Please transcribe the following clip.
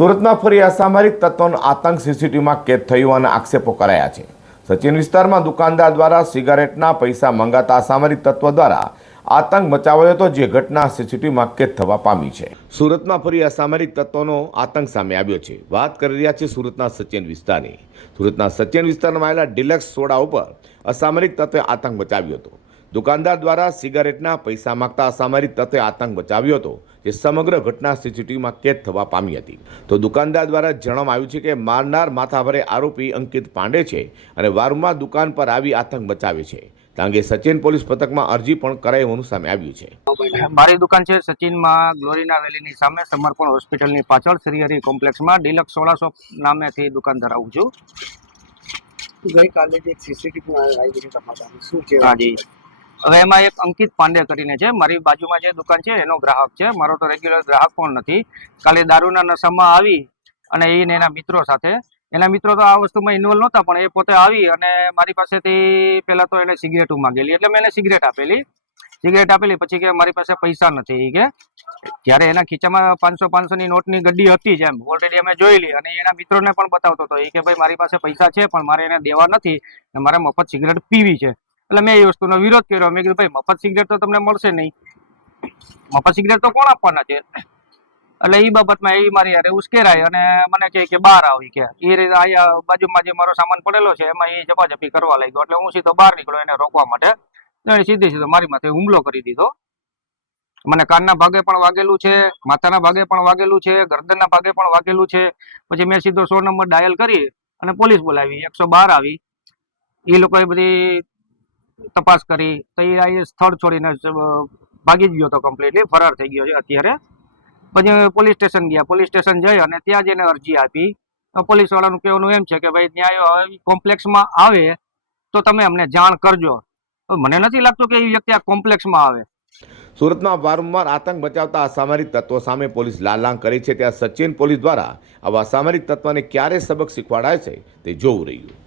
સુરતમાં ફરી અસામરિક તત્વોનો આતંક સીસીટીવીમાં કેદ થયો હોવાના આક્ષેપો કરાયા છે. સચિન વિસ્તારમાં દુકાનદાર દ્વારા સિગારેટના પૈસા મંગાતા અસામરિક તત્વો દ્વારા આતંક મચાવાયો હતો, જે ઘટના સીસીટીવીમાં કેદ થવા પામી છે. સુરતમાં ફરી અસામરિક તત્વોનો આતંક સામે આવ્યો છે. વાત કરી રહ્યા છે સુરતના સચિન વિસ્તારની. સુરતના સચિન વિસ્તારમાં આવેલા ડિલક્સ સોડા ઉપર અસામરિક તત્વે આતંક મચાવ્યો હતો. દુકાનદાર દ્વારા સિગારેટના પૈસા માંગતા અસામરિક તત્વે આતંક બચાવ્યો હતો જે સમગ્ર ઘટના સીસીટીવીમાં કેદ થવા પામી હતી. તો દુકાનદાર દ્વારા જણાવવામાં આવ્યું છે કે મારનાર માથાભરે આરોપી અંકિત પાંડે છે અને વારંવાર દુકાન પર આવી આતંક બચાવે છે. આ સચિન પોલીસ પથકમાં અરજી પણ કરાઈ હોવાનું સામે આવ્યું છે. મારી દુકાન છે સચિનમાં ગ્લોરીના વેલીની સામે સમર્પણ હોસ્પિટલની પાછળ શ્રી હરિ કોમ્પ્લેક્સમાં. ડિલક્સ સોળસો નામેથી દુકાન ધરાવું છું. ગઈકાલે જે સીસીટીવી આવી તમારા શું છે હાજી હવે એમાં એક અંકિત પાંડે કરીને છે. મારી બાજુમાં જે દુકાન છે, એનો ગ્રાહક છે. મારો તો રેગ્યુલર ગ્રાહક પણ નથી. કાલે દારૂના નશામાં આવી અને એને એના મિત્રો સાથે. એના મિત્રો તો આ વસ્તુમાં ઇન્વોલ્વ નહોતા, પણ એ પોતે આવી અને મારી પાસેથી પહેલાં તો એને સિગરેટ માંગેલી. એટલે મેં એને સિગરેટ આપેલી. સિગરેટ આપેલી, પછી કે મારી પાસે પૈસા નથી. એ કે જ્યારે એના ખીચામાં પાંચસો, પાંચસોની નોટની ગડ્ડી હતી જ એમ. ઓલરેડી અમે જોયેલી અને એના મિત્રોને પણ બતાવતો હતો. એ કે ભાઈ, મારી પાસે પૈસા છે, પણ મારે એને દેવા નથી. અને મારે મફત સિગરેટ પીવી છે. એટલે મેં એ વસ્તુનો વિરોધ કર્યો. મેં કીધું, ભાઈ, મફત સિગરેટ તો તમને મળશે નહીં. મફત સિગરેટ તો કોણ આપવાના છે? એટલે એ બાબતમાં એ મારી યારે ઉશ્કેરાય અને મને કહે કે, બહાર આવી. કે એ રીતે અહીંયા બાજુમાં જે મારો સામાન પડેલો છે, એમાં એ જપાજપી કરવા લાગ્યો. એટલે હું સીધો બહાર નીકળ્યો એને રોકવા માટે. એને સીધે સીધો મારી માથે હુમલો કરી દીધો. મને કાનના ભાગે પણ વાગેલું છે, માથાના ભાગે પણ વાગેલું છે, ગરદનના ભાગે પણ વાગેલું છે. પછી મેં સીધો સો નંબર ડાયલ કરી અને પોલીસ બોલાવી. એકસો બાર આવી. એ લોકોએ બધી તપાસ કરી, તો એ સ્થળ છોડીને ભાગી જ ગયો હતો કમ્પ્લીટલી ફરાર થઈ ગયો છે અત્યારે. પછી પોલીસ સ્ટેશન ગયા, પોલીસ સ્ટેશન જઈ અને ત્યાં જઈને અરજી આપી. પોલીસ વાળાનું કહેવાનું એમ છે કે ભાઈ ત્યાં કોમ્પ્લેક્સમાં આવે તો તમે અમને જાણ કરજો. મને નથી લાગતું કે એ વ્યક્તિ આ કોમ્પ્લેક્સમાં આવે. સુરતમાં વારંવાર આતંક બચાવતા અસામરિક તત્વો સામે પોલીસ લાલાંગ કરી છે. ત્યાં સચિન પોલીસ દ્વારા આવા અસામરિક તત્વને ક્યારે સબક શીખવાડાય છે તે જોવું રહ્યું.